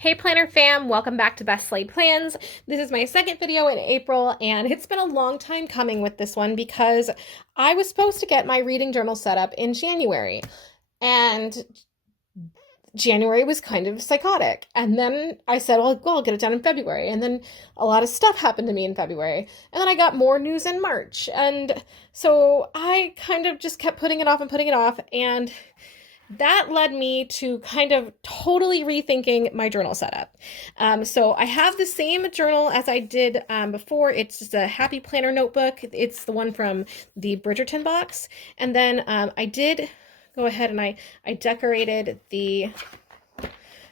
Hey Planner fam, welcome back to Best Laid Plans. This is my second video in April, and it's been a long time coming with this one because I was supposed to get my reading journal set up in January, and January was kind of psychotic. And then I said, well, I'll get it done in February. And then a lot of stuff happened to me in February. And then I got more news in March. And so I kind of just kept putting it off and putting it off. And that led me to kind of totally rethinking my journal setup. So I have the same journal as I did before. It's just a Happy Planner notebook. It's the one from the Bridgerton box. And then I did go ahead and I decorated the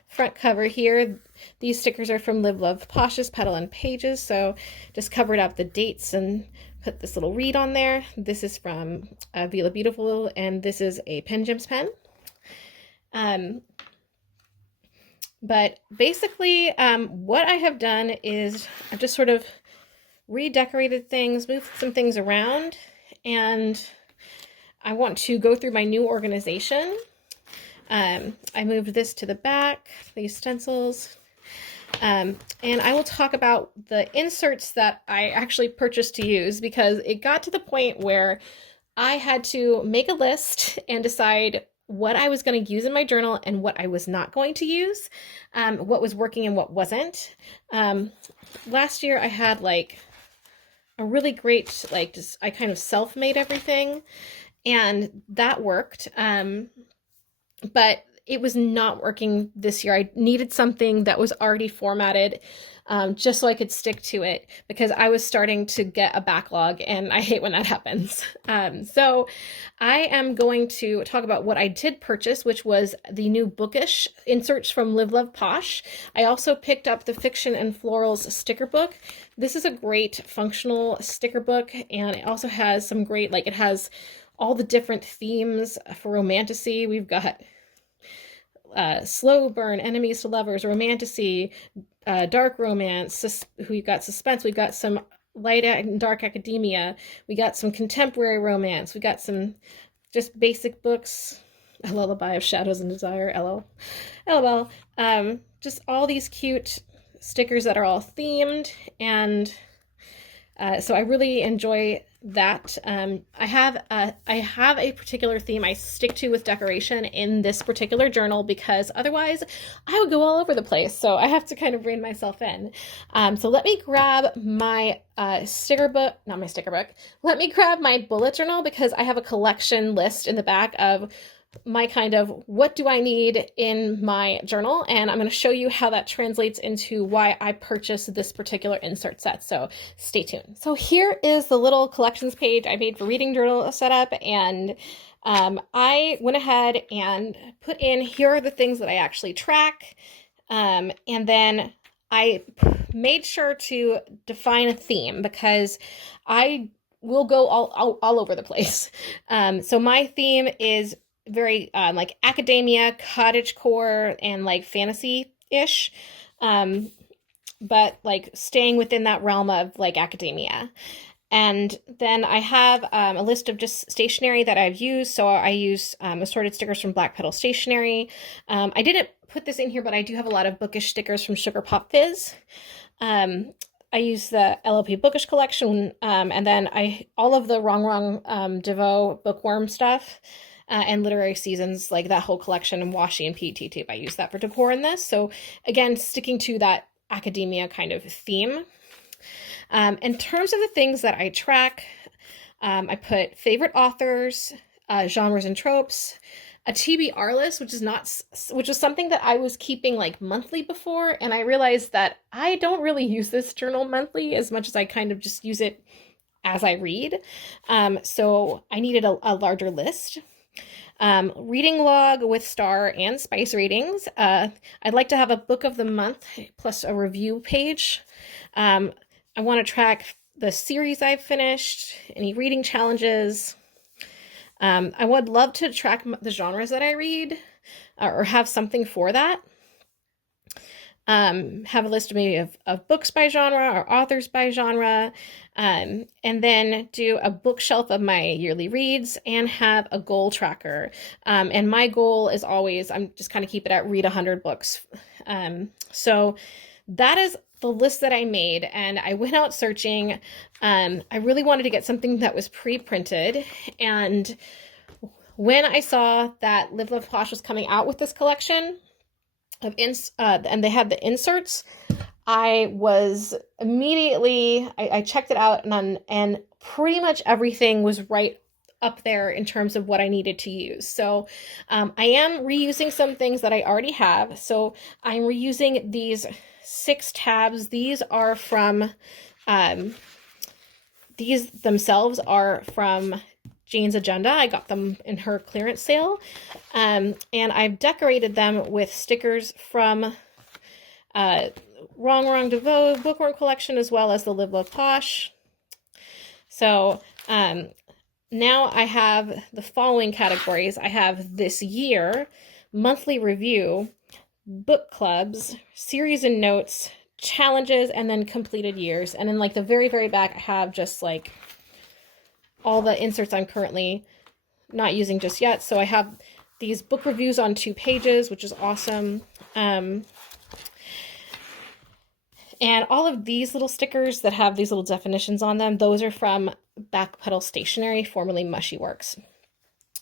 front cover here. These stickers are from LiveLovePosh's Petal and Pages. So just covered up the dates and put this little read on there. This is from Vila Beautiful, and this is a Pen Gems pen. But basically, what I have done is I've just sort of redecorated things, moved some things around, and I want to go through my new organization. I moved this to the back, these stencils, and I will talk about the inserts that I actually purchased to use, because it got to the point where I had to make a list and decide what I was going to use in my journal and what I was not going to use, what was working and what wasn't. Last year I had like a really great, I kind of self-made everything, and that worked. But it was not working this year. I needed something that was already formatted, just so I could stick to it, because I was starting to get a backlog, and I hate when that happens. So I am going to talk about what I did purchase, which was the new Bookish inserts from LiveLovePosh. I also picked up the Fiction and Florals sticker book. This is a great functional sticker book, and it also has some great, it has all the different themes for romantasy. We've got slow burn, enemies to lovers, romantasy, dark romance, we've got suspense, we've got some light and dark academia, we got some contemporary romance, we got some just basic books, A Lullaby of Shadows and Desire, LOL. Just all these cute stickers that are all themed, and so I really enjoy that. I have a particular theme I stick to with decoration in this particular journal, because otherwise I would go all over the place. So I have to kind of rein myself in. So let me grab my sticker book, not my sticker book. Let me grab my bullet journal, because I have a collection list in the back of my kind of what do I need in my journal, and I'm going to show you how that translates into why I purchased this particular insert set, so stay tuned. So here is the little collections page I made for reading journal setup, and I went ahead and put in, here are the things that I actually track, and then I made sure to define a theme, because I will go all over the place. So my theme is very like academia, cottagecore, and like fantasy-ish, but like staying within that realm of like academia. And then I have a list of just stationery that I've used. So I use assorted stickers from BlackPetalStationery. I didn't put this in here, but I do have a lot of bookish stickers from SugarPopFizz. I use the LLP Bookish collection, and then all of the Wrong Devoe Bookworm stuff. And literary seasons, like that whole collection, and washi and PET tape. I use that for decor in this. So again, sticking to that academia kind of theme. In terms of the things that I track, I put favorite authors, genres and tropes, a TBR list, which was something that I was keeping like monthly before, and I realized that I don't really use this journal monthly as much as I kind of just use it as I read. So I needed a larger list. Reading log with star and spice ratings. I'd like to have a book of the month plus a review page. I want to track the series I've finished, any reading challenges. I would love to track the genres that I read, or have something for that. Have a list maybe of books by genre or authors by genre, and then do a bookshelf of my yearly reads and have a goal tracker. And my goal is always, I'm just kind of keep it at read 100 books So that is the list that I made, and I went out searching. I really wanted to get something that was pre-printed, and when I saw that LiveLovePosh was coming out with this collection of and they had the inserts, I was immediately, I checked it out, and pretty much everything was right up there in terms of what I needed to use. So I am reusing some things that I already have. So I'm reusing these 6 tabs. These are from, these themselves are from Jane's Agenda. I got them in her clearance sale. And I've decorated them with stickers from Wrong Devoe Bookworm collection, as well as the LiveLovePosh. So now I have the following categories. I have this year, monthly review, book clubs, series and notes, challenges, and then completed years. And then like the very, very back, I have just like all the inserts I'm currently not using just yet. So I have these book reviews on 2 pages, which is awesome. And all of these little stickers that have these little definitions on them, those are from BlackPetalStationery, formerly Mushy Works.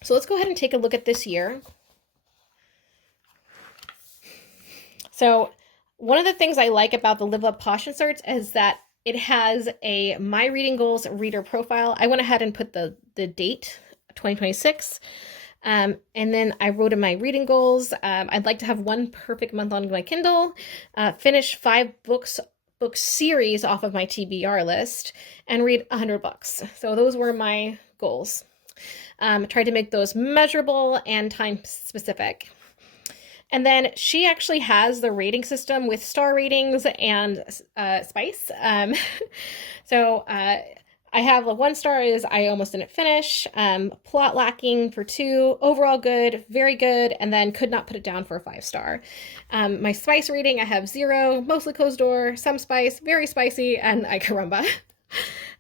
So let's go ahead and take a look at this year. So one of the things I like about the LiveLovePosh inserts is that it has a My Reading Goals reader profile. I went ahead and put the date, 2026. And then I wrote in my reading goals, I'd like to have 1 perfect month on my Kindle, finish 5 book series off of my TBR list, and read 100 books. So those were my goals. Tried to make those measurable and time specific. And then she actually has the rating system with star ratings and spice. So I have a 1 star is I almost didn't finish, plot lacking for 2, overall good, very good, and then could not put it down for a 5 star. My spice rating, I have 0, mostly closed door, some spice, very spicy, and I caramba.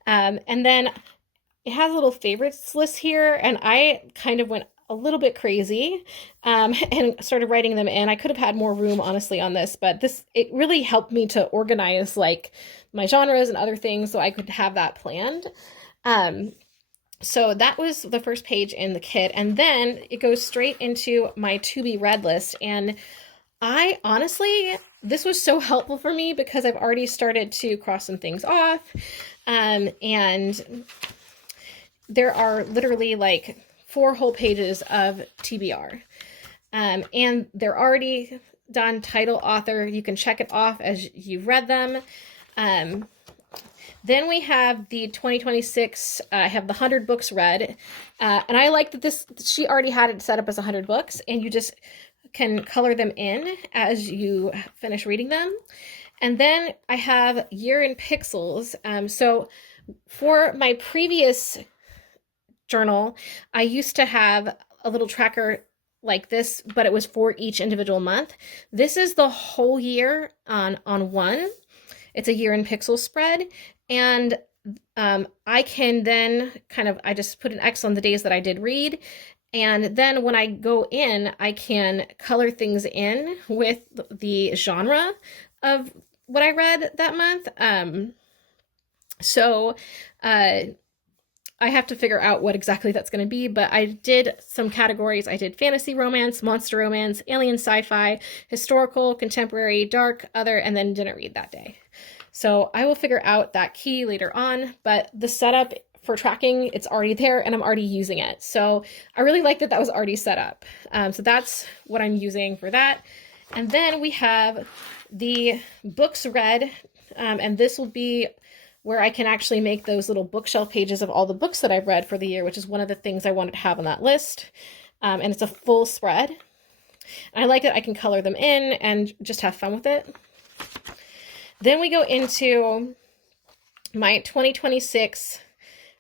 And then it has a little favorites list here, and I kind of went a little bit crazy and started writing them in. I could have had more room, honestly, on this, but it really helped me to organize like my genres and other things so I could have that planned. So that was the first page in the kit, and then it goes straight into my to be read list. And I honestly, this was so helpful for me because I've already started to cross some things off, and there are literally like 4 whole pages of TBR. And they're already done, title, author. You can check it off as you've read them. Then we have the 2026, I have the 100 books read. And I like that she already had it set up as 100 books, and you just can color them in as you finish reading them. And then I have year in pixels. So for my previous journal, I used to have a little tracker like this, but it was for each individual month. This is the whole year on one. It's a year in pixel spread, and I can then I just put an X on the days that I did read, and then when I go in, I can color things in with the genre of what I read that month. So I have to figure out what exactly that's going to be, but I did some categories. I did fantasy romance, monster romance, alien sci-fi, historical, contemporary, dark, other, and then didn't read that day. So I will figure out that key later on, but the setup for tracking, it's already there and I'm already using it. So I really like that that was already set up. So that's what I'm using for that. And then we have the books read, and this will be where I can actually make those little bookshelf pages of all the books that I've read for the year, which is one of the things I wanted to have on that list. And it's a full spread. And I like that I can color them in and just have fun with it. Then we go into my 2026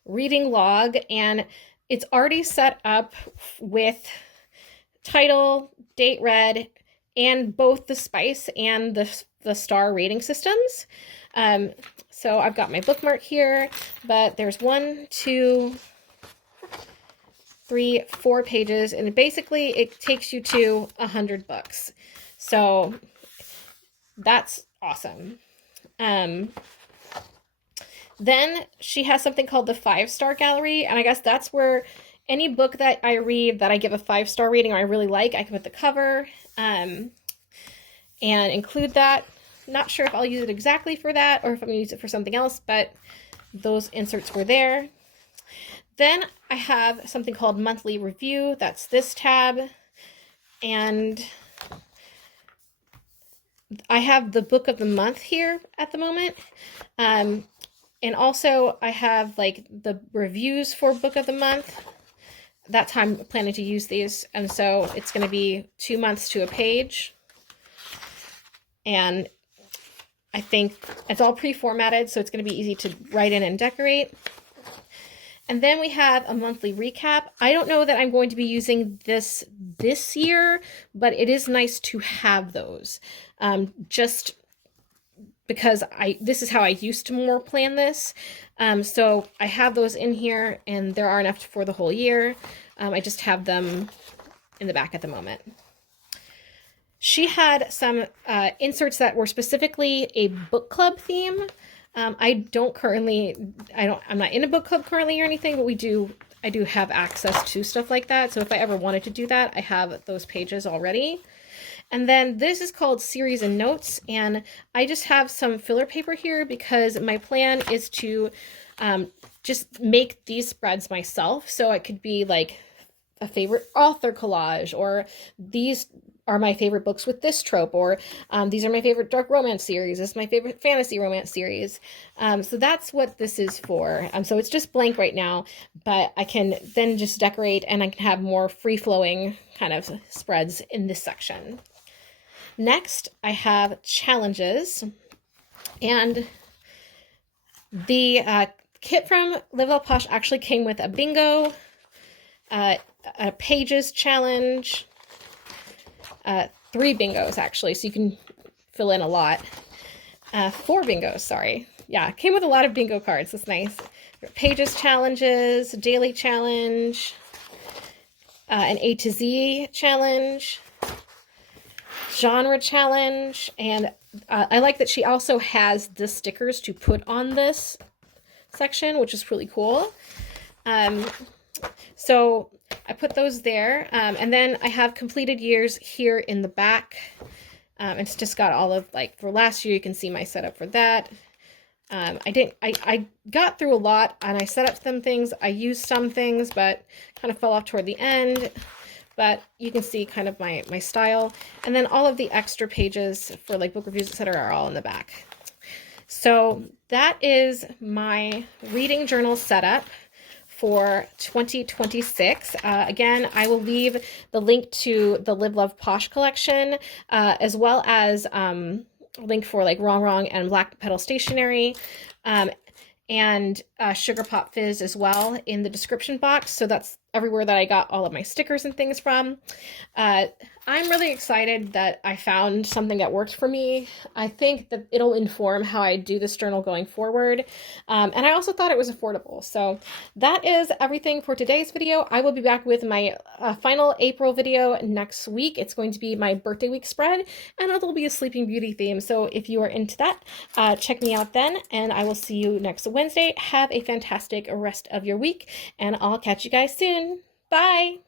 reading log, and it's already set up with title, date read, and both the spice and the star rating systems. So I've got my bookmark here, but there's 1, 2, 3, 4 pages, and basically it takes you to 100 books. So that's awesome. Then she has something called the 5-star gallery, and I guess that's where any book that I read that I give a 5-star rating or I really like, I can put the cover and include that. Not sure if I'll use it exactly for that or if I'm going to use it for something else, but those inserts were there. Then I have something called monthly review. That's this tab. And I have the book of the month here at the moment. And also I have like the reviews for book of the month. That's how I'm planning to use these. And so it's going to be 2 months to a page. And I think it's all pre-formatted, so it's going to be easy to write in and decorate. And then we have a monthly recap. I don't know that I'm going to be using this year, but it is nice to have those. Just because this is how I used to more plan this. So I have those in here, and there are enough for the whole year. I just have them in the back at the moment. She had some inserts that were specifically a book club theme. I'm not in a book club currently or anything, but I do have access to stuff like that. So if I ever wanted to do that, I have those pages already. And then this is called Series and Notes, and I just have some filler paper here because my plan is to just make these spreads myself. So it could be like a favorite author collage, or these are my favorite books with this trope, or these are my favorite dark romance series, this is my favorite fantasy romance series. So that's what this is for. So it's just blank right now, but I can then just decorate and I can have more free-flowing kind of spreads in this section. Next, I have challenges, and the kit from LiveLovePosh actually came with a bingo, a pages challenge, 3 bingos actually, so you can fill in a lot. 4 bingos, sorry. Yeah, it came with a lot of bingo cards. That's nice. Pages challenges, daily challenge, an A to Z challenge, genre challenge, and I like that she also has the stickers to put on this section, which is really cool. So I put those there, and then I have completed years here in the back. It's just got all of, like, for last year, you can see my setup for that. I got through a lot, and I set up some things. I used some things, but kind of fell off toward the end. But you can see kind of my style. And then all of the extra pages for like book reviews, etc., are all in the back. So that is my reading journal setup for 2026. Again, I will leave the link to the LiveLovePosh collection, as well as a link for like Wrong Wrong and BlackPetalStationery, and SugarPopFizz as well in the description box. So that's everywhere that I got all of my stickers and things from. I'm really excited that I found something that worked for me. I think that it'll inform how I do this journal going forward. And I also thought it was affordable. So that is everything for today's video. I will be back with my final April video next week. It's going to be my birthday week spread, and it'll be a Sleeping Beauty theme. So if you are into that, check me out then, and I will see you next Wednesday. Have a fantastic rest of your week, and I'll catch you guys soon. Bye!